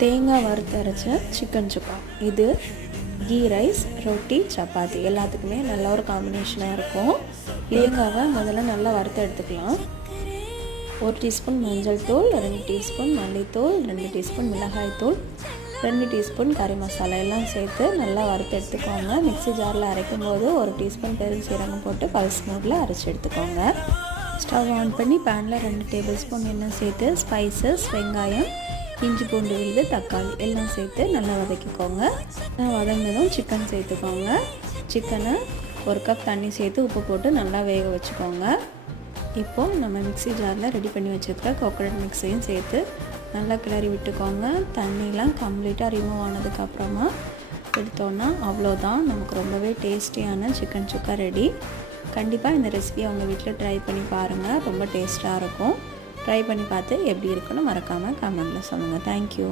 தேங்காய் வறுத்து அரைச்ச சிக்கன் சுக்கா. இது கீ ரைஸ், ரொட்டி, சப்பாத்தி எல்லாத்துக்குமே நல்ல ஒரு காம்பினேஷனாக இருக்கும். தேங்காவை முதல்ல நல்லா வறுத்து எடுத்துக்கலாம். 1 டீஸ்பூன் மஞ்சள் தூள், 2 டீஸ்பூன் மல்லித்தூள், 2 டீஸ்பூன் மிளகாய்த்தூள், 2 டீஸ்பூன் கறி மசாலா எல்லாம் சேர்த்து நல்லா வறுத்து எடுத்துக்கோங்க. மிக்ஸி ஜாரில் அரைக்கும் போது 1 டீஸ்பூன் பெருஞ்சீரகம் போட்டு பல்ஸ் மோடில் அரைச்சி எடுத்துக்கோங்க. ஸ்டவ் ஆன் பண்ணி பேனில் 2 டேபிள் ஸ்பூன் எண்ணெய் சேர்த்து ஸ்பைசஸ், வெங்காயம், இஞ்சி பூண்டு விழுது, தக்காளி எல்லாம் சேர்த்து நல்லா வதக்கிக்கோங்க. வதங்கினதும் சிக்கன் சேர்த்துக்கோங்க. சிக்கனை 1 கப் தண்ணி சேர்த்து உப்பு போட்டு நல்லா வேக வச்சுக்கோங்க. இப்போது நம்ம மிக்ஸி ஜாரில் ரெடி பண்ணி வச்சுருக்க கோகோனட் மிக்ஸையும் சேர்த்து நல்லா கிளறி விட்டுக்கோங்க. தண்ணிலாம் கம்ப்ளீட்டாக ரிமூவ் ஆனதுக்கப்புறமா எடுத்தோன்னா அவ்வளோதான், நமக்கு ரொம்பவே டேஸ்டியான சிக்கன் சுக்கா ரெடி. கண்டிப்பாக இந்த ரெசிபியை அவங்க வீட்டில் ட்ரை பண்ணி பாருங்கள், ரொம்ப டேஸ்ட்டாக இருக்கும். ட்ரை பண்ணி பார்த்து எப்படி இருக்குன்னு மறக்காமல் கமெண்ட்டில் சொல்லுங்கள். தேங்க்யூ.